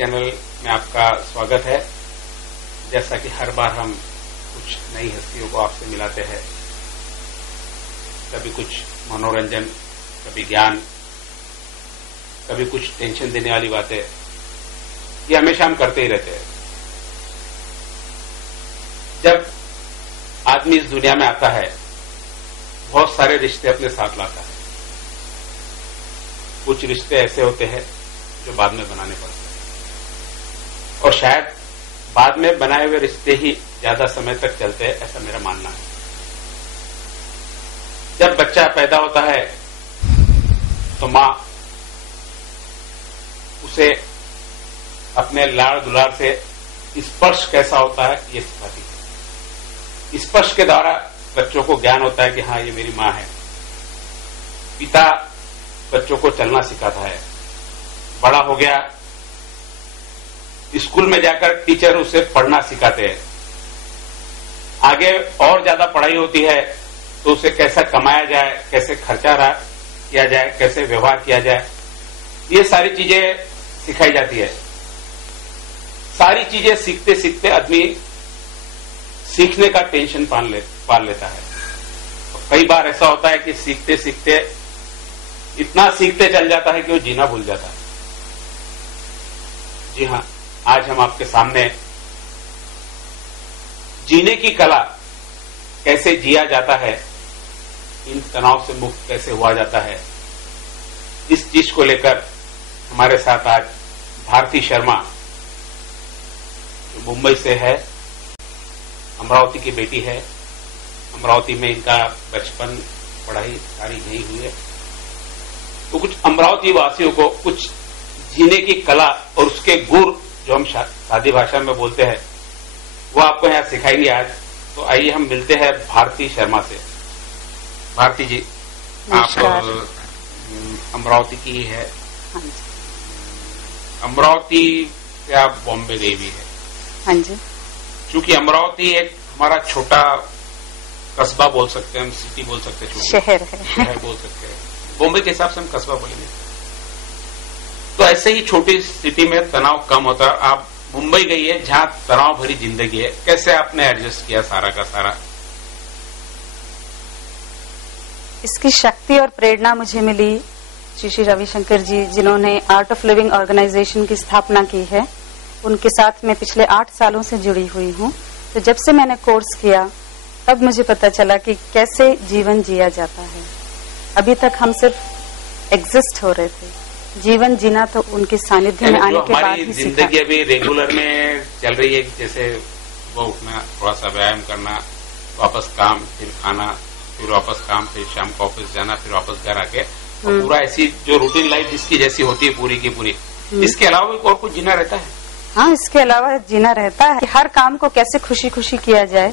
Channel में आपका स्वागत है। जैसा कि हर बार हम कुछ नई हस्तियों को आपसे मिलाते हैं, कभी कुछ मनोरंजन, कभी ज्ञान, कभी कुछ टेंशन देने वाली बातें, ये हमेशा हम करते ही रहते हैं। जब आदमी इस दुनिया में आता है, बहुत सारे रिश्ते अपने साथ लाता है। कुछ रिश्ते ऐसे होते हैं जो बाद में बनाने पड़ते हैं, और शायद बाद में बनाए हुए रिश्ते ही ज्यादा समय तक चलते हैं, ऐसा मेरा मानना है। जब बच्चा पैदा होता है तो मां उसे अपने लाड़ दुलार से स्पर्श कैसा होता है ये सिखाती है। स्पर्श के द्वारा बच्चों को ज्ञान होता है कि हाँ, ये मेरी मां है। पिता बच्चों को चलना सिखाता है। बड़ा हो गया, स्कूल में जाकर टीचर उसे पढ़ना सिखाते हैं। आगे और ज्यादा पढ़ाई होती है तो उसे कैसा कमाया जाए, कैसे खर्चा किया जाए, कैसे व्यवहार किया जाए, ये सारी चीजें सिखाई जाती है। सारी चीजें सीखते सीखते आदमी सीखने का टेंशन पाल लेता है। तो कई बार ऐसा होता है कि सीखते सीखते इतना सीखते चल जाता है कि वो जीना भूल जाता है। जी हाँ, आज हम आपके सामने जीने की कला कैसे जिया जाता है, इन तनाव से मुक्त कैसे हुआ जाता है, इस चीज को लेकर हमारे साथ आज भारती शर्मा, जो मुंबई से है, अमरावती की बेटी है। अमरावती में इनका बचपन पढ़ाई सारी यही हुई है। तो कुछ अमरावती वासियों को कुछ जीने की कला और उसके गुर, जो हम सादी भाषा में बोलते हैं, वो आपको यहाँ सिखाएंगे आज। तो आइए हम मिलते हैं भारती शर्मा से। भारती जी, आप अमरावती की ही है। हाँ जी। अमरावती से आप बॉम्बे गई भी है। हाँ जी। चूंकि अमरावती एक हमारा छोटा कस्बा बोल सकते हैं, हम सिटी बोल सकते हैं, शहर है, शहर बोल सकते हैं। बॉम्बे के हिसाब से हम कस्बा बोलेंगे। तो ऐसे ही छोटी सिटी में तनाव कम होता है। आप मुंबई गई है जहां तनाव भरी जिंदगी है, कैसे आपने एडजस्ट किया सारा का सारा? इसकी शक्ति और प्रेरणा मुझे मिली श्री रविशंकर जी, जिन्होंने आर्ट ऑफ लिविंग ऑर्गेनाइजेशन की स्थापना की है। उनके साथ मैं पिछले 8 सालों से जुड़ी हुई हूँ। तो जब से मैंने कोर्स किया तब मुझे पता चला कि कैसे जीवन जिया जाता है। अभी तक हम सिर्फ एग्जिस्ट हो रहे थे, जीवन जीना तो उनके सानिध्य में आने के बाद ही सीखा। जिंदगी अभी रेगुलर में चल रही है, जैसे सुबह उठना, थोड़ा सा व्यायाम करना, वापस काम, फिर खाना, फिर वापस काम, फिर शाम को ऑफिस जाना, फिर वापस घर आके, और पूरा ऐसी जो रूटीन लाइफ जिसकी जैसी होती है पूरी की पूरी। इसके अलावा भी और कुछ जीना रहता है? हाँ, इसके अलावा जीना रहता है कि हर काम को कैसे खुशी खुशी किया जाए।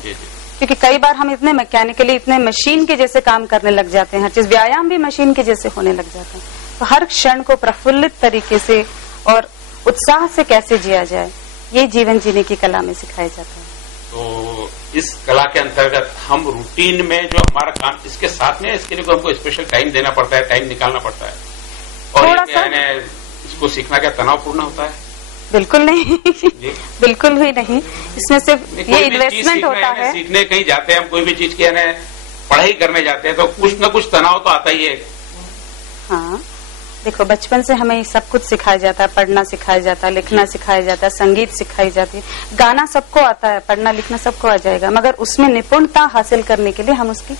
क्योंकि कई बार हम इतने मैकेनिकली, इतने मशीन के जैसे काम करने लग जाते हैं, हर चीज, व्यायाम भी मशीन के जैसे होने लग जाता है। तो हर क्षण को प्रफुल्लित तरीके से और उत्साह से कैसे जिया जाए, ये जीवन जीने की कला में सिखाया जाता है। तो इस कला के अंतर्गत हम रूटीन में जो हमारा काम, इसके साथ में इसके लिए हमको स्पेशल टाइम देना पड़ता है, टाइम निकालना पड़ता है। और थोड़ा सा इसको सीखना क्या तनावपूर्ण होता है? बिल्कुल नहीं, बिल्कुल भी नहीं। इसमें सिर्फ ये इन्वेस्टमेंट होता है। सीखने कहीं जाते हैं हम, कोई भी चीज की पढ़ाई करने जाते हैं, तो कुछ न कुछ तनाव तो आता ही है। हाँ, देखो, बचपन से हमें सब कुछ सिखाया जाता है, पढ़ना सिखाया जाता है, लिखना सिखाया जाता है, संगीत सिखाई जाती है, गाना सबको आता है, पढ़ना लिखना सबको आ जाएगा, मगर उसमें निपुणता हासिल करने के लिए हम उसकी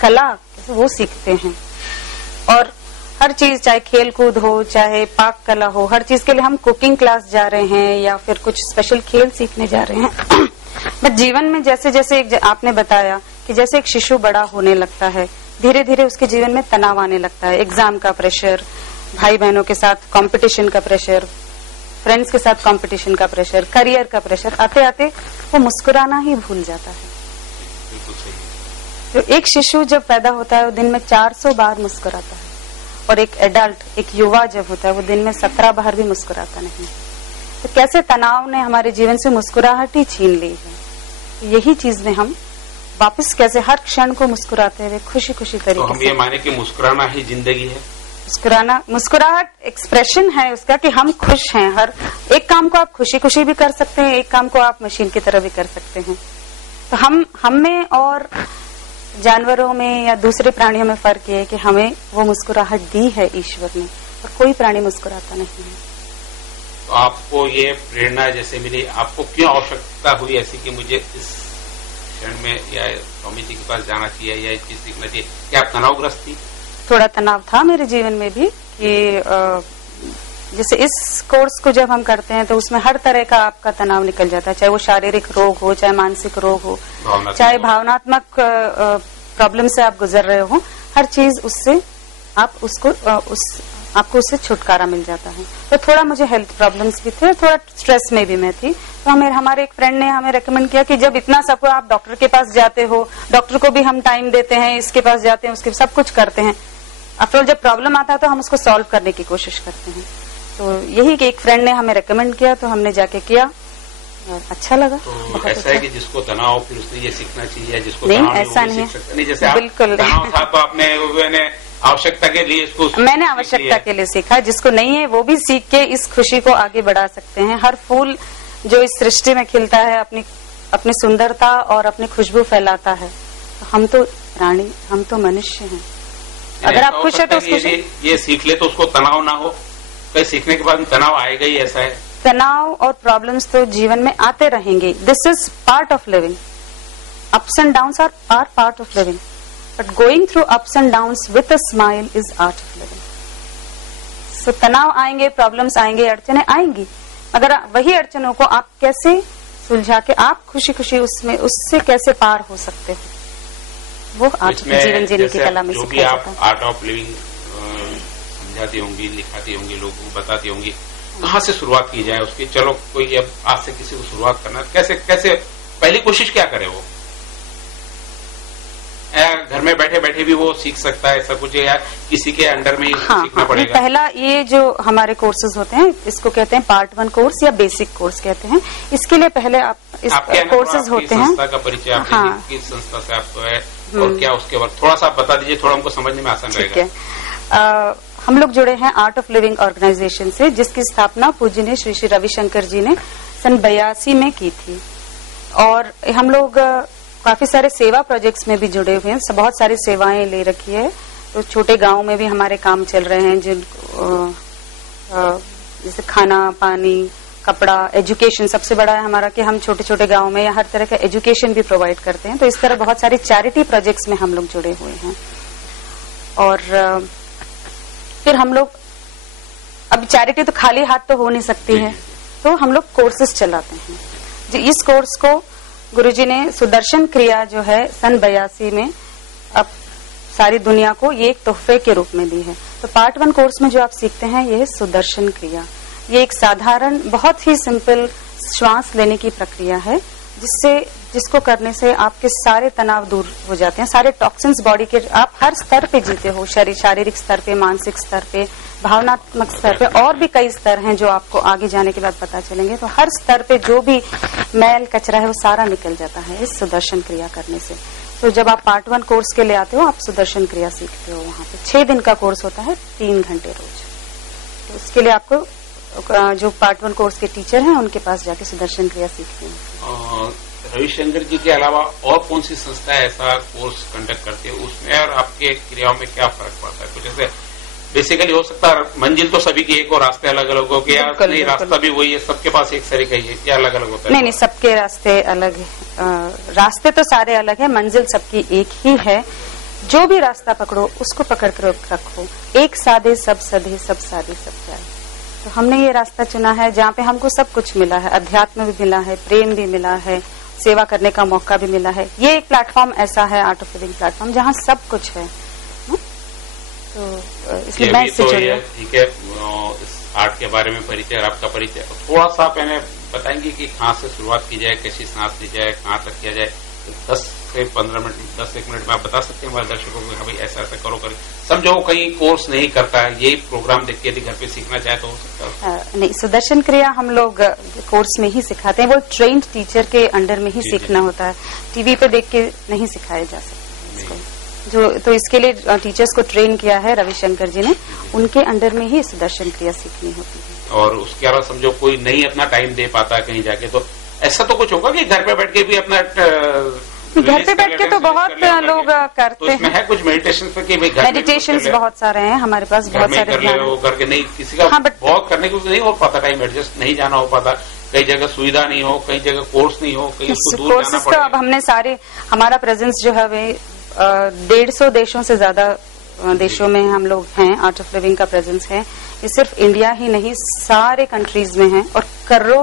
कला वो सीखते हैं। और हर चीज, चाहे खेल कूद हो, चाहे पाक कला हो, हर चीज के लिए हम कुकिंग क्लास जा रहे हैं या फिर कुछ स्पेशल खेल सीखने जा रहे हैं। बट जीवन में जैसे जैसे आपने बताया कि जैसे एक शिशु बड़ा होने लगता है, धीरे धीरे उसके जीवन में तनाव आने लगता है। एग्जाम का प्रेशर, भाई बहनों के साथ कंपटीशन का प्रेशर, फ्रेंड्स के साथ कंपटीशन का प्रेशर, करियर का प्रेशर, आते आते वो मुस्कुराना ही भूल जाता है। तो एक शिशु जब पैदा होता है वो दिन में 400 बार मुस्कुराता है, और एक एडल्ट, एक युवा जब होता है वो दिन में 17 बार भी मुस्कुराता नहीं। तो कैसे तनाव ने हमारे जीवन से मुस्कुराहट ही छीन ली है। तो यही चीज में हम वापस कैसे हर क्षण को मुस्कुराते हुए खुशी खुशी तरीके से, तो हम ये माने कि मुस्कुराना ही जिंदगी है। मुस्कुराहट एक्सप्रेशन है उसका कि हम खुश हैं। हर एक काम को आप खुशी खुशी भी कर सकते हैं, एक काम को आप मशीन की तरह भी कर सकते हैं। तो हम में और जानवरों में या दूसरे प्राणियों में फर्क ये है कि हमें वो मुस्कुराहट दी है ईश्वर ने, और कोई प्राणी मुस्कुराता नहीं है। तो आपको ये प्रेरणा जैसे मिली, आपको क्यों आवश्यकता हुई ऐसी कि मुझे इस क्षण में या स्वामी जी के पास जाना चाहिए या एक चीज सीखना चाहिए? क्या आप तनावग्रस्त थी? थोड़ा तनाव था मेरे जीवन में भी कि जैसे इस कोर्स को जब हम करते हैं तो उसमें हर तरह का आपका तनाव निकल जाता है, चाहे वो शारीरिक रोग हो, चाहे मानसिक रोग हो, चाहे भावनात्मक प्रॉब्लम से आप गुजर रहे हो, हर चीज उससे आप आपको उससे छुटकारा मिल जाता है। तो थोड़ा मुझे हेल्थ प्रॉब्लम्स भी थे, थोड़ा स्ट्रेस में भी मैं थी। तो हमारे एक फ्रेंड ने हमें रेकमेंड किया कि जब इतना सब आप डॉक्टर के पास जाते हो, डॉक्टर को भी हम टाइम देते हैं, इसके पास जाते हैं, उसके सब कुछ करते हैं, आफ्टर ऑल जब प्रॉब्लम आता है तो हम उसको सॉल्व करने की कोशिश करते हैं। तो यही कि एक फ्रेंड ने हमें रेकमेंड किया तो हमने जाके किया, अच्छा लगा। तो ऐसा अच्छा है कि जिसको तनाव फिर उसने ये सीखना चाहिए, जिसको नहीं, तनाव ऐसा नहीं है, नहीं, जैसे बिल्कुल तनाव था तो आपने आवश्यकता के लिए इसको मैंने आवश्यकता के लिए सीखा, जिसको नहीं है वो भी सीख के इस खुशी को आगे बढ़ा सकते हैं। हर फूल जो इस सृष्टि में खिलता है अपनी सुंदरता और अपनी खुशबू फैलाता है। तो हम तो प्राणी, हम तो मनुष्य हैं। अगर आप खुश है तो ये सीख ले तो उसको तनाव ना हो, कहीं सीखने के बाद तनाव आएगा ही, ऐसा है? तनाव और प्रॉब्लम्स तो जीवन में आते रहेंगे, this is part of living. Ups and downs are part of living, but going through ups and downs with a smile is art of living. So तनाव आएंगे, प्रॉब्लम्स आएंगे, अड़चने आएंगी, मगर वही अड़चनों को आप कैसे सुलझा के आप खुशी खुशी उससे कैसे पार हो सकते हो, वो आर्ट ऑफ जीवन जीने की कला में सिखाया जाता है। आर्ट ऑफ लिविंग समझाती होंगी, लिखाती होंगी, लोगों को बताती होंगी, कहाँ से शुरुआत की जाए उसकी? चलो कोई अब आज से किसी को शुरुआत करना, कैसे पहली कोशिश क्या करे? वो घर में बैठे बैठे भी वो सीख सकता है ऐसा कुछ, या किसी के अंडर में सीखना पड़ेगा? पहला ये जो हमारे कोर्सेज होते हैं इसको कहते हैं पार्ट 1 कोर्स या बेसिक कोर्स कहते हैं। इसके लिए पहले आप इस कोर्सेज होते हैं। संस्था का परिचय आप किस संस्था से आपको है और क्या उसके वर्क, थोड़ा सा बता दीजिए, थोड़ा हमको समझने में आसान रहेगा। हम लोग जुड़े हैं आर्ट ऑफ लिविंग ऑर्गेनाइजेशन से, जिसकी स्थापना पूज्य श्री श्री रविशंकर जी ने सन 82 में की थी। और हम लोग काफी सारे सेवा प्रोजेक्ट्स में भी जुड़े हुए हैं, बहुत सारी सेवाएं ले रखी है। तो छोटे गांव में भी हमारे काम चल रहे हैं, जैसे खाना पानी, कपड़ा, एजुकेशन। सबसे बड़ा है हमारा कि हम छोटे छोटे गांव में हर तरह का एजुकेशन भी प्रोवाइड करते हैं। तो इस तरह बहुत सारी चैरिटी प्रोजेक्ट्स में हम लोग जुड़े हुए हैं। और फिर हम लोग, अब चैरिटी तो खाली हाथ तो हो नहीं सकती है, तो हम लोग कोर्सेज चलाते हैं। इस कोर्स को गुरुजी ने सुदर्शन क्रिया जो है सन 82 में अब सारी दुनिया को ये एक तोहफे के रूप में दी है। तो पार्ट 1 कोर्स में जो आप सीखते हैं ये है सुदर्शन क्रिया। ये एक साधारण, बहुत ही सिंपल श्वास लेने की प्रक्रिया है, जिसको करने से आपके सारे तनाव दूर हो जाते हैं, सारे टॉक्सिन्स बॉडी के आप हर स्तर पे जीते हो, शारीरिक स्तर पे, मानसिक स्तर पे, भावनात्मक स्तर पे, और भी कई स्तर हैं जो आपको आगे जाने के बाद पता चलेंगे। तो हर स्तर पे जो भी मैल कचरा है वो सारा निकल जाता है इस सुदर्शन क्रिया करने से। तो जब आप पार्ट 1 कोर्स के लिए आते हो, आप सुदर्शन क्रिया सीखते हो। वहाँ पे 6 दिन का कोर्स होता है, 3 घंटे रोज। तो उसके लिए आपको जो पार्ट 1 कोर्स के टीचर हैं उनके पास जाके सुदर्शन क्रिया सीखते हैं। रविशंकर जी के अलावा और कौन सी संस्था ऐसा कोर्स कंडक्ट करती है, उसमें और आपके क्रियाओं में क्या फर्क पड़ता है? कुछ जैसे बेसिकली हो सकता है मंजिल तो सभी की एक और रास्ते अलग अलग हो गया, नहीं रास्ता भी वही है, सबके पास एक तरीका ही है, क्या अलग अलग होता है? नहीं, सबके रास्ते अलग है। रास्ते तो सारे अलग है, मंजिल सबकी एक ही है। जो भी रास्ता पकड़ो उसको पकड़ कर रखो, एक साधे सब सधे, सब साधे सब जाए। तो हमने ये रास्ता चुना है जहाँ पे हमको सब कुछ मिला है, अध्यात्म भी मिला है, प्रेम भी मिला है, सेवा करने का मौका भी मिला है। ये एक प्लेटफॉर्म ऐसा है, आर्ट ऑफ लिविंग प्लेटफॉर्म, जहाँ सब कुछ है। तो इसलिए मैं इससे जुड़ी हूँ। ठीक है, इस आर्ट के बारे में परिचय, आपका परिचय थोड़ा सा पहले बताएंगे कि कहाँ से शुरुआत की जाए, कैसी सांस ली जाए, कहाँ तक किया जाए? 10 से 15 मिनट, 10-1 मिनट में आप बता सकते हैं हमारे दर्शकों को, हाँ भाई ऐसा ऐसा करो करें। समझो कहीं कोर्स नहीं करता है, यही प्रोग्राम देख के यदि घर पे सीखना चाहे तो हो सकता है? नहीं, सुदर्शन क्रिया हम लोग कोर्स में ही सिखाते हैं, वो ट्रेन्ड टीचर के अंडर में ही सीखना होता है, टीवी पे देख के नहीं सिखाया जा सकता। तो इसके लिए टीचर्स को ट्रेन किया है रविशंकर जी ने, उनके अंडर में ही सुदर्शन क्रिया सीखनी होती है। और उसके अलावा समझो कोई नहीं अपना टाइम दे पाता कहीं जाके, तो ऐसा तो कुछ होगा कि घर पे बैठ के भी अपना घर पे बैठ के तो बहुत लोग करते तो इसमें है कुछ मेडिटेशन पे कि भाई मेडिटेशन बहुत सारे हैं हमारे पास, बहुत सारे करके नहीं किसी का बहुत करने को नहीं हो पाता, टाइम एडजस्ट नहीं जाना हो पाता, कई जगह सुविधा नहीं हो, कई जगह कोर्स नहीं हो, कहीं उसको दूर जाना पड़े। तो अब हमने सारे, हमारा प्रेजेंस जो है वे 150 देशों से ज्यादा देशों में हम लोग हैं, आर्ट ऑफ लिविंग का प्रेजेंस है। ये सिर्फ इंडिया ही नहीं सारे कंट्रीज में है और करोड़ों